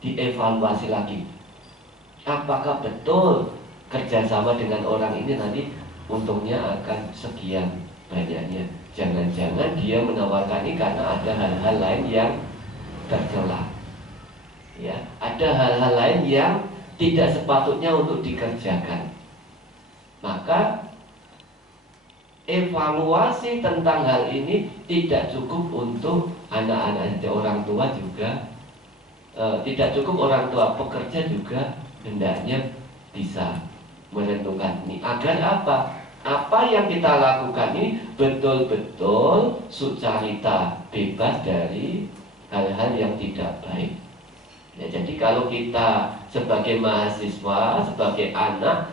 dievaluasi lagi. Apakah betul kerjasama dengan orang ini nanti untungnya akan sekian banyaknya. Jangan-jangan dia menawarkan ini karena ada hal-hal lain yang tercela. Ya, ada hal-hal lain yang tidak sepatutnya untuk dikerjakan. Maka evaluasi tentang hal ini tidak cukup untuk anak-anak orang tua juga, tidak cukup orang tua, pekerja juga hendaknya bisa menentukan ini. Agar apa? Apa yang kita lakukan ini betul-betul sucarita, bebas dari hal-hal yang tidak baik. Ya, jadi kalau kita sebagai mahasiswa, sebagai anak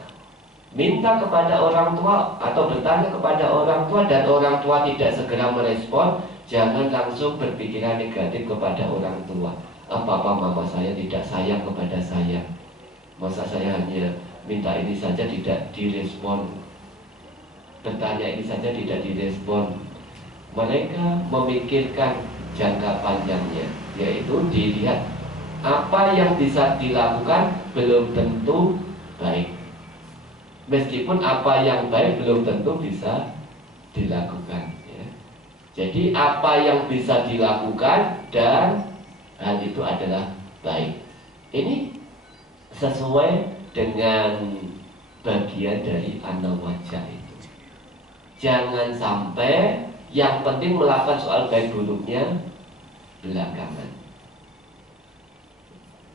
minta kepada orang tua atau bertanya kepada orang tua dan orang tua tidak segera merespon, jangan langsung berpikiran negatif kepada orang tua. Apa mama saya tidak sayang kepada saya? Masa saya hanya minta ini saja tidak direspon? Bertanya ini saja tidak direspon. Mereka memikirkan jangka panjangnya, yaitu dilihat apa yang bisa dilakukan belum tentu baik. Meskipun apa yang baik belum tentu bisa dilakukan, ya. Jadi apa yang bisa dilakukan dan hal itu adalah baik. Ini sesuai dengan bagian dari anawajah itu. Jangan sampai yang penting melakukan soal baik buruknya belakangan.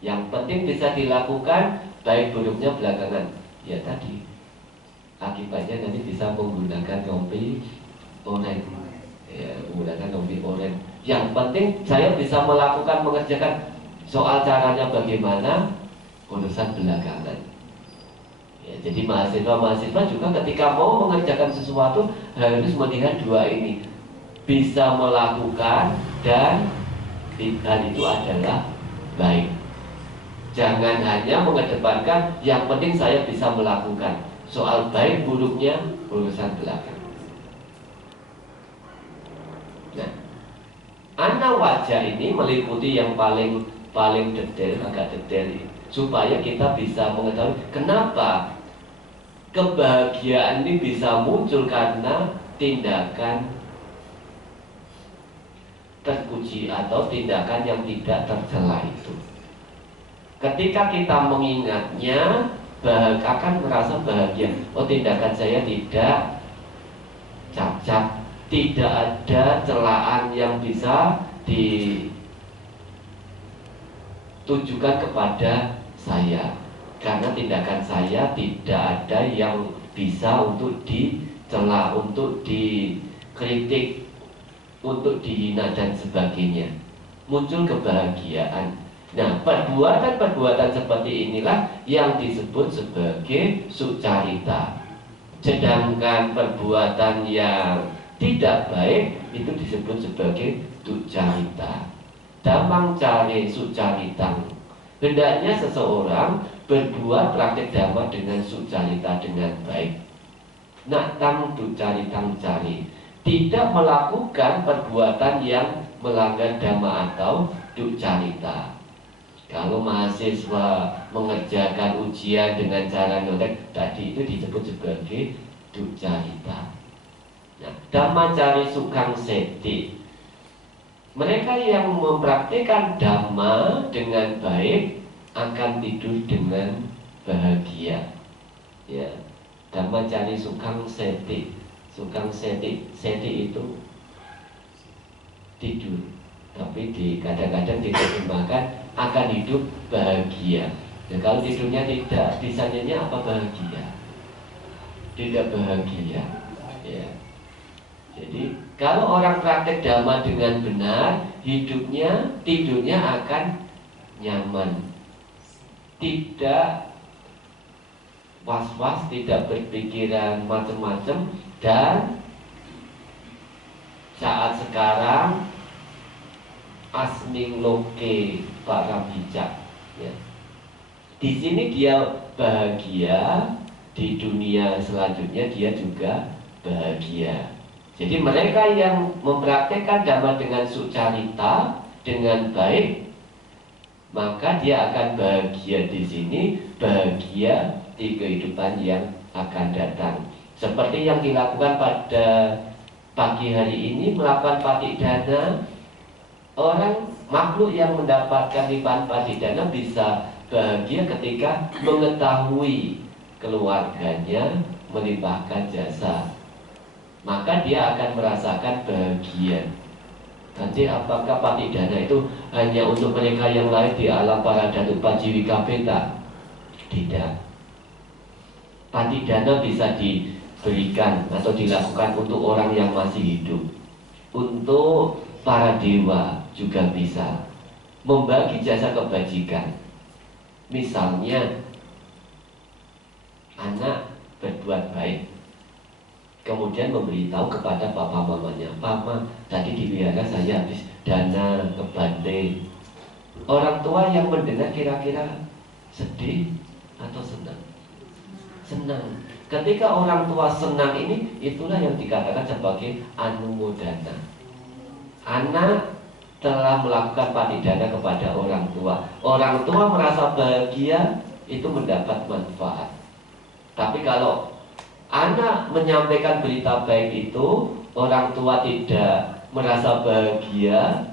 Yang penting bisa dilakukan, baik buruknya belakangan. Ya tadi, akibatnya nanti bisa menggunakan rompi oren, ya, menggunakan rompi oren. Yang penting saya bisa melakukan, mengerjakan, soal caranya bagaimana, urusan belakangan. Ya, jadi mahasiswa juga ketika mau mengerjakan sesuatu harus melihat dua ini, bisa melakukan dan hal itu adalah baik. Jangan hanya mengedepankan yang penting saya bisa melakukan, soal baik buruknya urusan belakang. Nah, anawajah ini meliputi yang paling detail, agak detail, supaya kita bisa mengetahui kenapa kebahagiaan ini bisa muncul karena tindakan terpuji atau tindakan yang tidak tercela itu. Ketika kita mengingatnya, akan merasa bahagia. Oh, tindakan saya tidak cacat, tidak ada celaan yang bisa ditujukan kepada saya. Karena tindakan saya tidak ada yang bisa untuk dicela, untuk dikritik, untuk dihina dan sebagainya. Muncul kebahagiaan. Nah, perbuatan-perbuatan seperti inilah yang disebut sebagai sucarita. Sedangkan perbuatan yang tidak baik itu disebut sebagai ducarita. Damang cari sucaritang. Hendaknya seseorang berbuat praktik dhamma dengan sucarita, dengan baik. Natang ducaritang cari, tidak melakukan perbuatan yang melanggar dhamma atau ducarita. Kalau mahasiswa mengerjakan ujian dengan cara nyontek tadi, itu disebut sebagai ducarita. Nah, dhamma cari sukang seti, mereka yang mempraktikkan dhamma dengan baik akan tidur dengan bahagia. Ya, dhamma cari sukang seti. Sukang seti itu tidur, tapi kadang-kadang diterjemahkan akan hidup bahagia. Ya, kalau tidurnya tidak, disanyanya apa bahagia? Tidak bahagia. Ya. Jadi kalau orang praktek dhamma dengan benar, hidupnya, tidurnya akan nyaman, tidak was-was, tidak berpikiran macam-macam, dan saat sekarang asming loke para bijak. Ya. Di sini dia bahagia, di dunia selanjutnya dia juga bahagia. Jadi mereka yang mempraktekkan dhamma dengan sucarita, dengan baik, maka dia akan bahagia di sini, bahagia di kehidupan yang akan datang. Seperti yang dilakukan pada pagi hari ini, melakukan patik dana. Orang makhluk yang mendapatkan limpahan patik dana bisa bahagia ketika mengetahui keluarganya melimpahkan jasa. Maka dia akan merasakan bahagia. Nanti apakah patik dana itu hanya untuk mereka yang lain di alam para datuk Paciwika Peta? Tidak. Patik dana bisa diberikan atau dilakukan untuk orang yang masih hidup. Untuk para dewa juga bisa membagi jasa kebajikan. Misalnya anak berbuat baik, kemudian memberitahu kepada papa mamanya, "Papa, tadi di wihara saya habis dana ke Bante." Orang tua yang mendengar kira-kira sedih atau senang? Senang. Ketika orang tua senang ini, itulah yang dikatakan sebagai anumodana. Anak telah melakukan patik dana kepada orang tua. Orang tua merasa bahagia, itu mendapat manfaat. Tapi kalau anak menyampaikan berita baik itu, orang tua tidak merasa bahagia,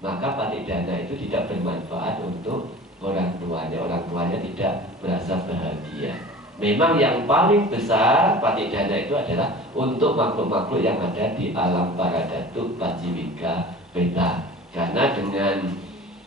maka patik dana itu tidak bermanfaat untuk orang tuanya. Orang tuanya tidak merasa bahagia. Memang yang paling besar patik dana itu adalah untuk makhluk-makhluk yang ada di alam para datuk Paciwika Peta. Karena dengan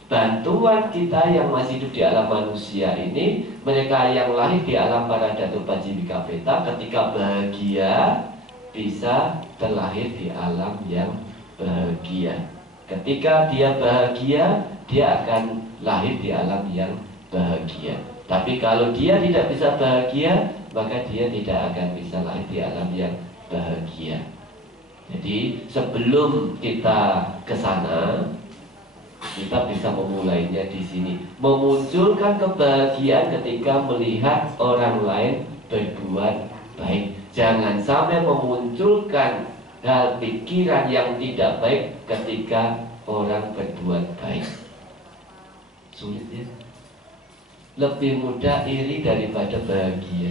bantuan kita yang masih hidup di alam manusia ini, mereka yang lahir di alam para datuk Paciwika Peta ketika bahagia bisa terlahir di alam yang bahagia. Ketika dia bahagia, dia akan lahir di alam yang bahagia. Tapi kalau dia tidak bisa bahagia, maka dia tidak akan bisa lahir di alam yang bahagia. Jadi sebelum kita ke sana, kita bisa memulainya di sini. Memunculkan kebahagiaan ketika melihat orang lain berbuat baik. Jangan sampai memunculkan hal pikiran yang tidak baik ketika orang berbuat baik. Sulit ya. Lebih mudah iri daripada bahagia.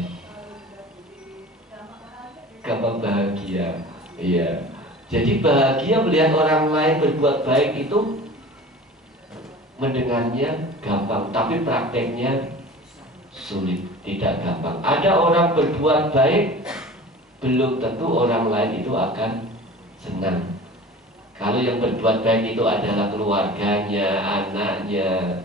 Gampang bahagia. Iya. Jadi bahagia melihat orang lain berbuat baik itu mendengarnya gampang, tapi prakteknya sulit, tidak gampang. Ada orang berbuat baik, belum tentu orang lain itu akan senang. Kalau yang berbuat baik itu adalah keluarganya, anaknya,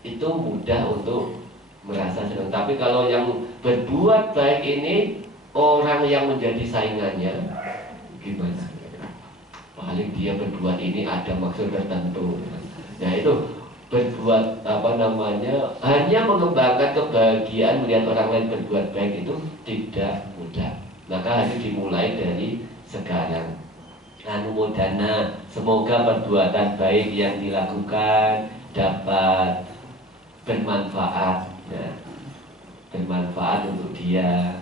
itu mudah untuk merasa senang. Tapi kalau yang berbuat baik ini orang yang menjadi saingannya, gimana? Paling dia berbuat ini ada maksud tertentu. Nah itu berbuat hanya mengembangkan kebahagiaan melihat orang lain berbuat baik itu tidak mudah. Maka harus dimulai dari sekarang. Anumodana, semoga perbuatan baik yang dilakukan dapat bermanfaat, ya. Bermanfaat untuk dia,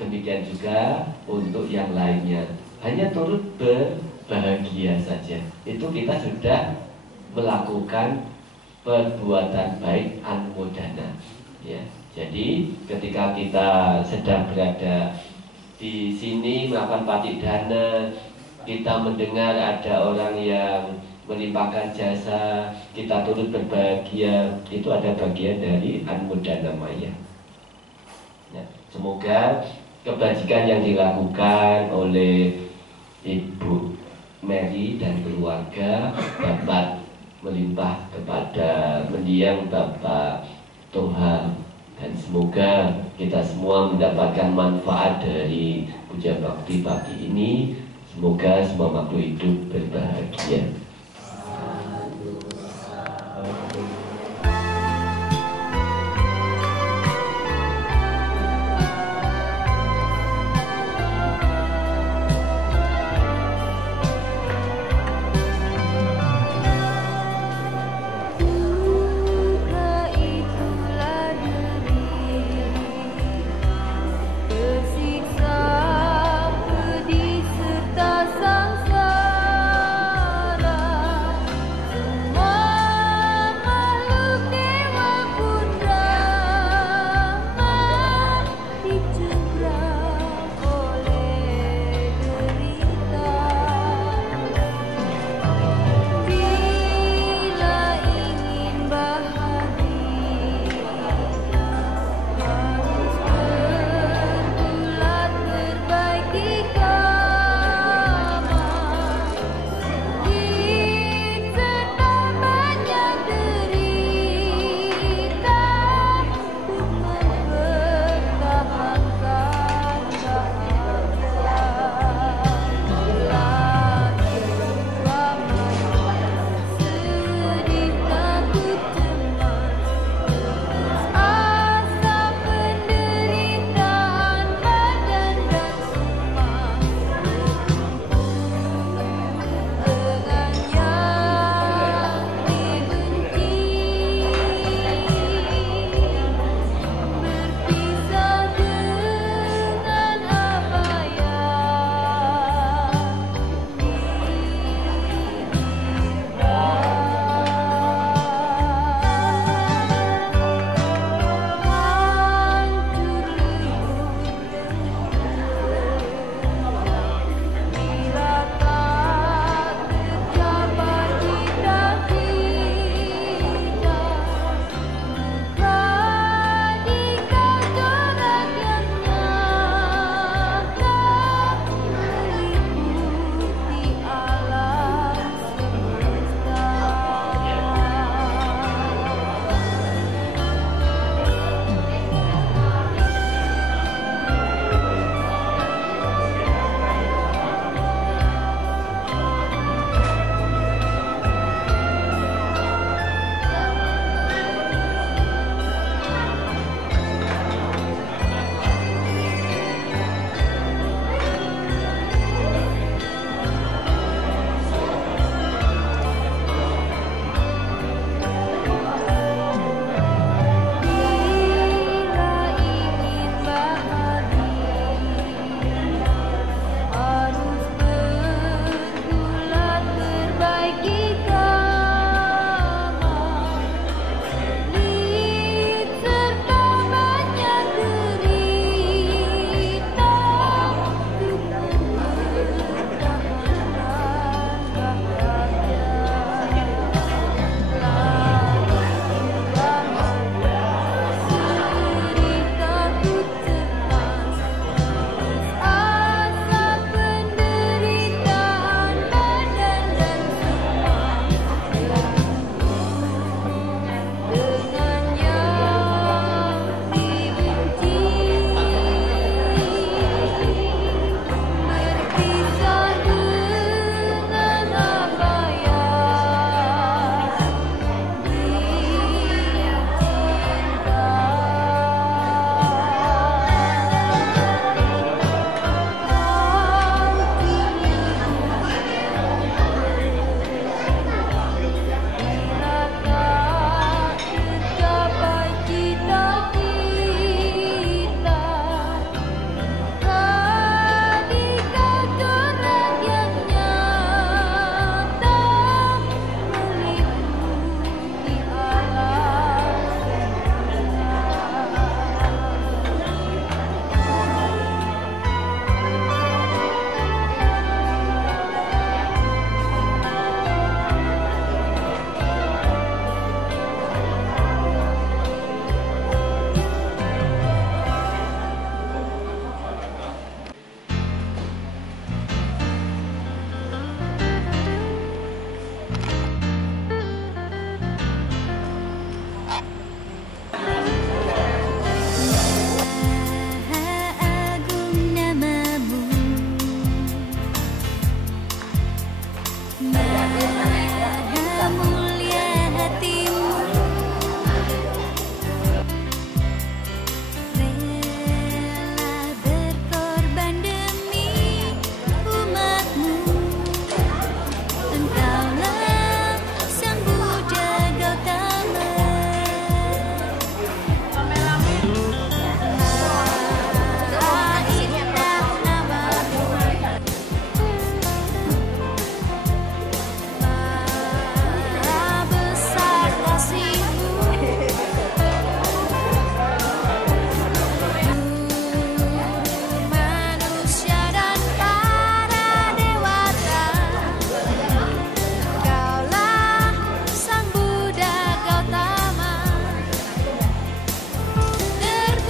demikian juga untuk yang lainnya. Hanya turut berbahagia saja, itu kita sudah melakukan perbuatan baik anumodana, ya. Jadi ketika kita sedang berada di sini melakukan patik dana, kita mendengar ada orang yang melimpahkan jasa, kita turut berbahagia, itu ada bagian dari anumodana maya. Ya, semoga kebajikan yang dilakukan oleh Ibu Mary dan keluarga dapat melimpah kepada mendiang Bapak Toha, dan semoga kita semua mendapatkan manfaat dari puja bakti pagi ini. Semoga semua makhluk hidup berbahagia. Tersiksa pedih serta sangsara.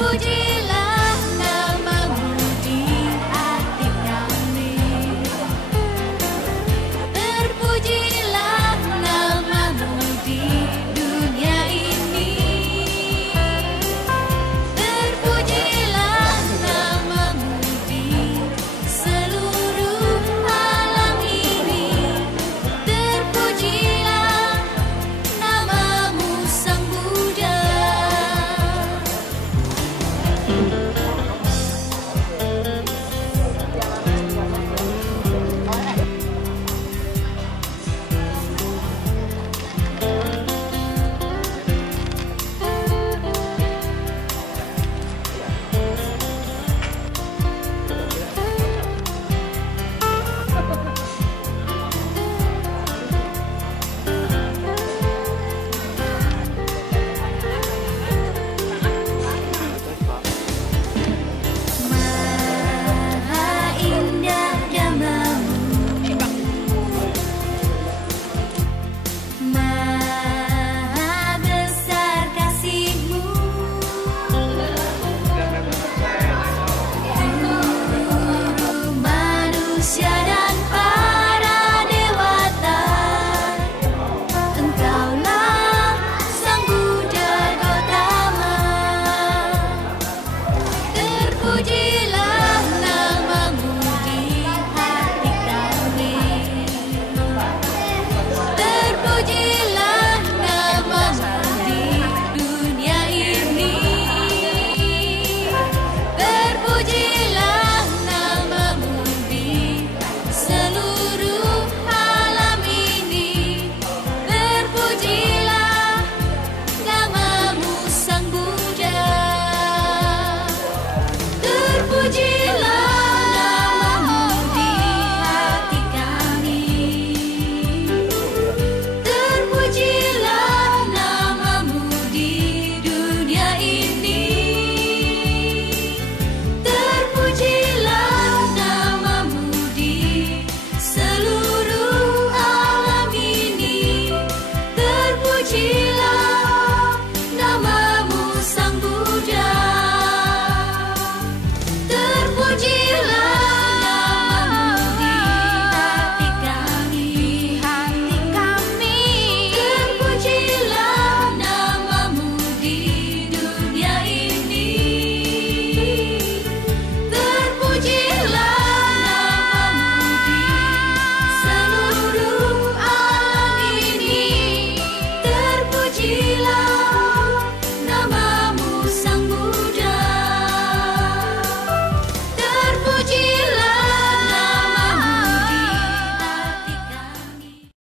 pujilah